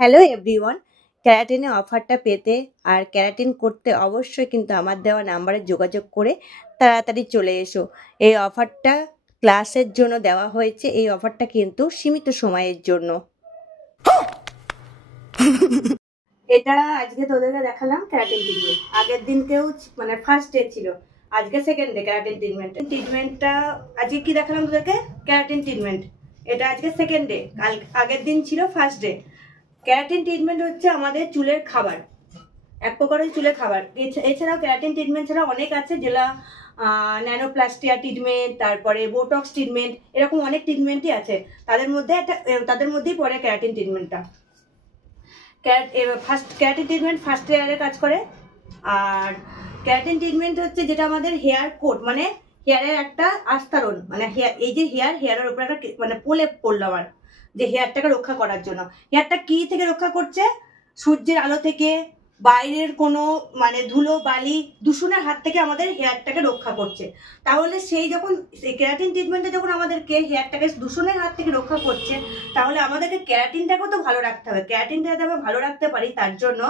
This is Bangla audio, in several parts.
হ্যালো এভরিওয়ান, ক্যারাটিনে অফারটা পেতে আর ক্যারাটিন করতে অবশ্যই কিন্তু আমার দেওয়া নাম্বারে যোগাযোগ করে তাড়াতাড়ি চলে এসো। এই অফারটা ক্লাসের জন্য দেওয়া হয়েছে। এই অফারটা কিন্তু সীমিত সময়ের জন্য। এটা আজকে তোদেরকে দেখালাম ক্যারাটিন ট্রিটমেন্ট। আগের দিনকেও মানে ফার্স্ট ডে ছিল, আজকে সেকেন্ড ডে ক্যারাটিন ট্রিটমেন্টটা আজকে কি দেখালাম তোদেরকে? Keratin treatment. এটা আজকে সেকেন্ড ডে, আগের দিন ছিল ফার্স্ট ডে। ক্যারাটিন ট্রিটমেন্ট হচ্ছে আমাদের চুলের খাবার, এক প্রকারের চুলের খাবার। এছাড়াও ক্যারাটিন ট্রিটমেন্ট ছাড়া অনেক আছে, যেটা ন্যানোপ্লাস্টিয়া ট্রিটমেন্ট, তারপরে বোটক্স ট্রিটমেন্ট, এরকম অনেক ট্রিটমেন্টই আছে। তাদের মধ্যেই পড়ে ক্যারাটিন ট্রিটমেন্টটা। ক্যারাটিন ট্রিটমেন্ট ফার্স্ট লেয়ারে কাজ করে। আর ক্যারাটিন ট্রিটমেন্ট হচ্ছে যেটা আমাদের হেয়ার কোট, মানে হেয়ারের একটা আস্তরণ, মানে এই যে হেয়ারের উপরে একটা মানে প্রলেপ পড়লো আমার, যে হেয়ারটাকে রক্ষা করার জন্য। হেয়ারটা কি থেকে রক্ষা করছে? সূর্যের আলো থেকে, বাইরের কোনো মানে ধুলো বালি দূষণের হাত থেকে আমাদের হেয়ারটাকে রক্ষা করছে। তাহলে সেই যখন ক্যারাটিন ট্রিটমেন্টে যখন আমাদেরকে হেয়ারটাকে দূষণের হাত থেকে রক্ষা করছে, তাহলে আমাদেরকে ক্যারাটিনটাকেও তো ভালো রাখতে হবে। ক্যারাটিনটা যাতে আমরা ভালো রাখতে পারি, তার জন্য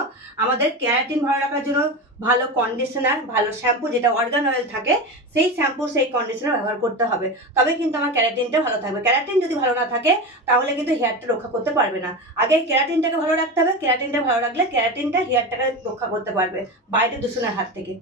আমাদের ক্যারাটিন ভালো রাখার জন্য ভালো কন্ডিশনার, ভালো শ্যাম্পু, যেটা অর্গান অয়েল থাকে, সেই শ্যাম্পু সেই কন্ডিশনার ব্যবহার করতে হবে। তবে কিন্তু আমার ক্যারাটিনটা ভালো থাকবে। ক্যারাটিন যদি ভালো না থাকে তাহলে কিন্তু হেয়ারটা রক্ষা করতে পারবে না। আগে ক্যারাটিনটাকে ভালো রাখতে হবে। ক্যারাটিনটা ভালো রাখলে ক্যারাটিনটা হেয়ারটাকে রক্ষা করতে পারবে বাইরের দূষণের হাত থেকে।